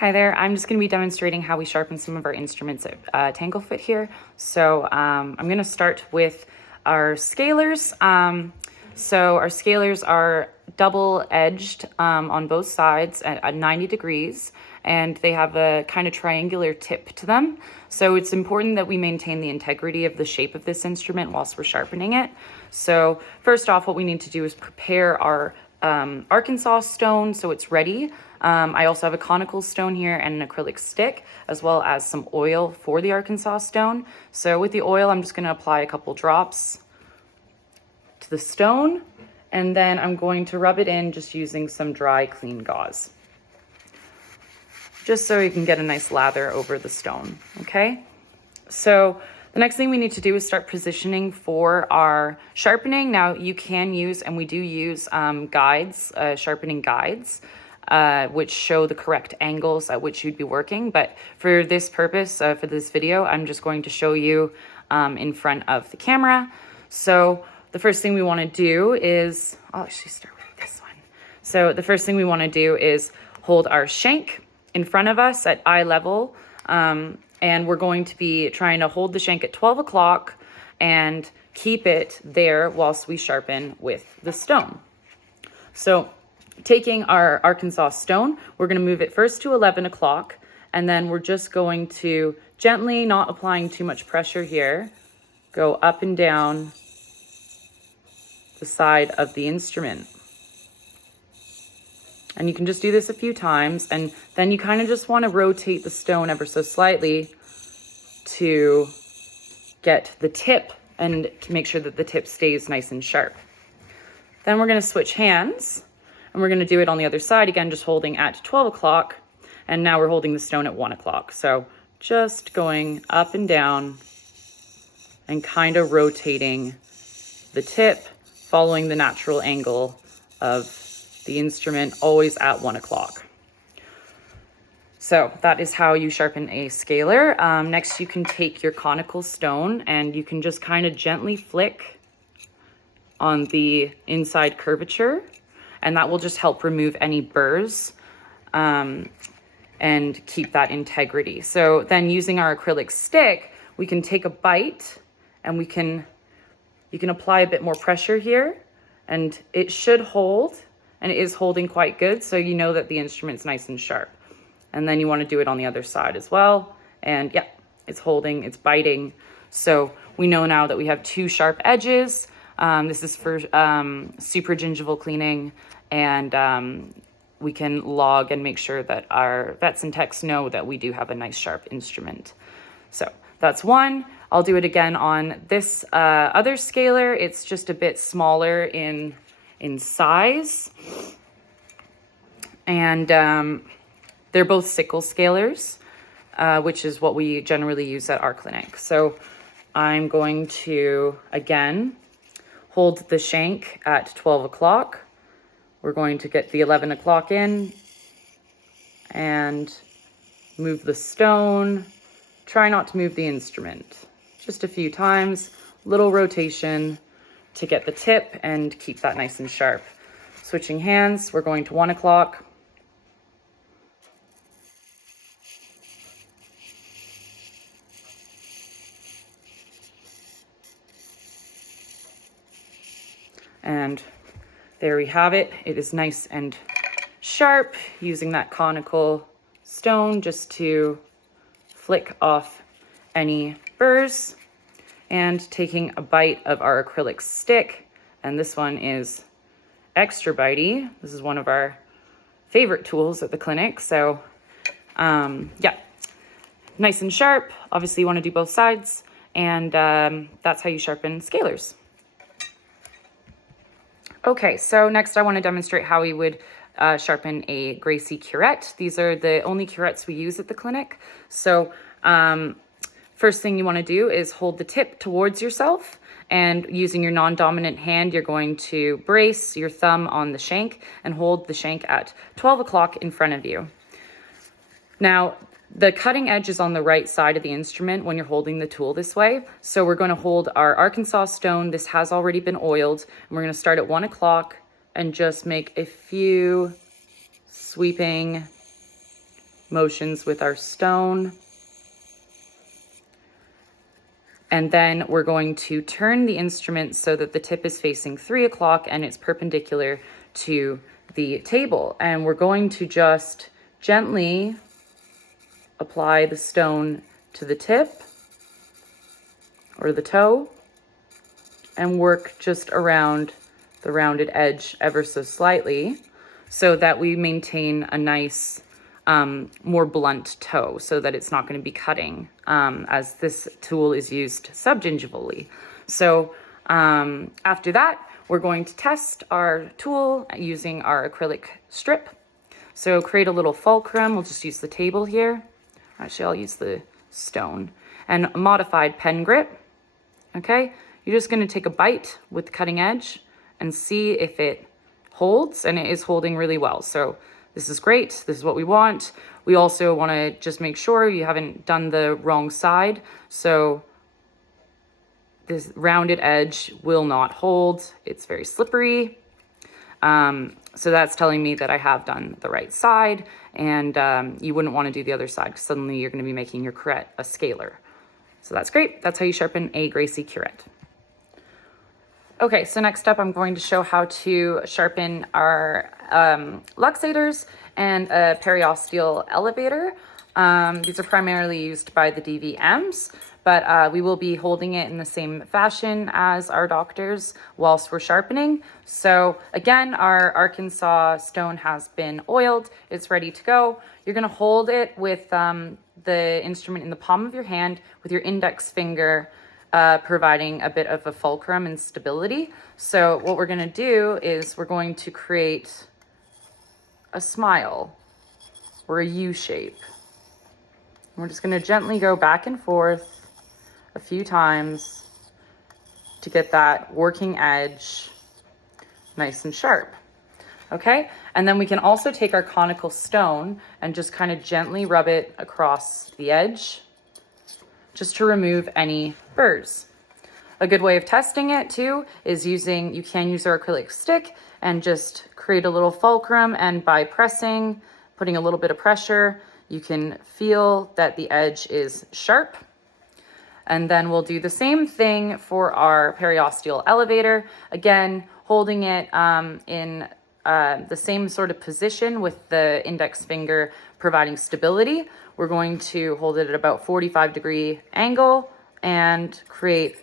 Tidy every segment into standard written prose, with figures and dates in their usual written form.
Hi there, I'm just going to be demonstrating how we sharpen some of our instruments at Tanglefit here. So I'm going to start with our scalers. So our scalers are double-edged on both sides at 90 degrees, and they have a kind of triangular tip to them. So it's important that we maintain the integrity of the shape of this instrument whilst we're sharpening it. So first off, what we need to do is prepare our Arkansas stone so it's ready. I also have a conical stone here and an acrylic stick, as well as some oil for the Arkansas stone. So with the oil, I'm just going to apply a couple drops to the stone, and then I'm going to rub it in just using some dry, clean gauze, just so you can get a nice lather over the stone, okay? So the next thing we need to do is start positioning for our sharpening. Now you can use, and we do use guides, sharpening guides, which show the correct angles at which you'd be working. But for this purpose, for this video, I'm just going to show you in front of the camera. So the first thing we want to do is, I'll actually start with this one. So the first thing we want to do is hold our shank in front of us at eye level. And we're going to be trying to hold the shank at 12 o'clock and keep it there whilst we sharpen with the stone. So taking our Arkansas stone, we're going to move it first to 11 o'clock, and then we're just going to gently, not applying too much pressure here, go up and down the side of the instrument. And you can just do this a few times, and then you kind of just want to rotate the stone ever so slightly to get the tip and to make sure that the tip stays nice and sharp. Then we're going to switch hands, and we're going to do it on the other side again, just holding at 12 o'clock. And now we're holding the stone at 1 o'clock. So just going up and down and kind of rotating the tip, following the natural angle of the instrument, always at 1 o'clock. So that is how you sharpen a scaler. Next, you can take your conical stone and you can just kind of gently flick on the inside curvature, and that will just help remove any burrs and keep that integrity. So then using our acrylic stick, we can take a bite and you can apply a bit more pressure here, and it should hold. And it is holding quite good, so you know that the instrument's nice and sharp. And then you want to do it on the other side as well. And yeah, it's holding, it's biting. So we know now that we have two sharp edges. This is for super gingival cleaning, and we can log and make sure that our vets and techs know that we do have a nice sharp instrument. So that's one. I'll do it again on this other scaler. It's just a bit smaller in size, and they're both sickle scalers, which is what we generally use at our clinic. So I'm going to again hold the shank at 12 o'clock. We're going to get the 11 o'clock in and move the stone. Try not to move the instrument, just a few times, little rotation to get the tip and keep that nice and sharp. Switching hands, we're going to 1 o'clock. And there we have it. It is nice and sharp, using that conical stone just to flick off any burrs. And taking a bite of our acrylic stick, and this one is extra bitey. This is one of our favorite tools at the clinic. So yeah, nice and sharp. Obviously you want to do both sides, and that's how you sharpen scalers. Okay, so next I want to demonstrate how we would sharpen a Gracie curette. These are the only curettes we use at the clinic. So first thing you want to do is hold the tip towards yourself, and using your non-dominant hand, you're going to brace your thumb on the shank and hold the shank at 12 o'clock in front of you. Now, the cutting edge is on the right side of the instrument when you're holding the tool this way. So we're going to hold our Arkansas stone. This has already been oiled, and we're going to start at 1 o'clock and just make a few sweeping motions with our stone. And then we're going to turn the instrument so that the tip is facing 3 o'clock and it's perpendicular to the table. And we're going to just gently apply the stone to the tip or the toe and work just around the rounded edge ever so slightly so that we maintain a nice more blunt toe so that it's not going to be cutting as this tool is used subgingivally. So after that, we're going to test our tool using our acrylic strip. So create a little fulcrum. We'll just use the table here. Actually, I'll use the stone. And a modified pen grip. Okay, you're just going to take a bite with the cutting edge and see if it holds, and it is holding really well. So this is great. This is what we want. We also want to just make sure you haven't done the wrong side. So this rounded edge will not hold. It's very slippery. So that's telling me that I have done the right side, and you wouldn't want to do the other side because suddenly you're going to be making your curette a scalar. So that's great. That's how you sharpen a Gracie curette. Okay, so next up, I'm going to show how to sharpen our luxators and a periosteal elevator. These are primarily used by the DVMs, but we will be holding it in the same fashion as our doctors whilst we're sharpening. So again, our Arkansas stone has been oiled. It's ready to go. You're going to hold it with the instrument in the palm of your hand with your index finger providing a bit of a fulcrum and stability. So what we're going to do is we're going to create a smile or a U shape. We're just going to gently go back and forth a few times to get that working edge nice and sharp. Okay, and then we can also take our conical stone and just kind of gently rub it across the edge just to remove any burrs. A good way of testing it too is you can use our acrylic stick and just create a little fulcrum, and by pressing, putting a little bit of pressure, you can feel that the edge is sharp. And then we'll do the same thing for our periosteal elevator. Again, holding it in the same sort of position with the index finger providing stability. We're going to hold it at about 45-degree angle and create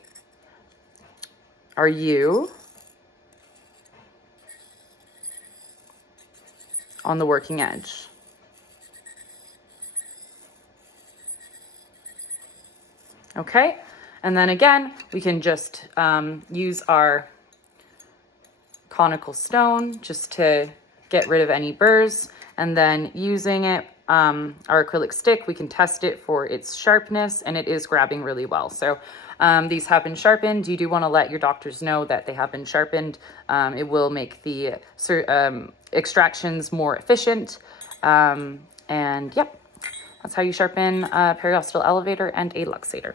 our U on the working edge. Okay, and then again, we can just use our conical stone just to get rid of any burrs, and then using it, our acrylic stick, we can test it for its sharpness, and it is grabbing really well. So these have been sharpened. You do want to let your doctors know that they have been sharpened. It will make the extractions more efficient. And yep, that's how you sharpen a periosteal elevator and a luxator.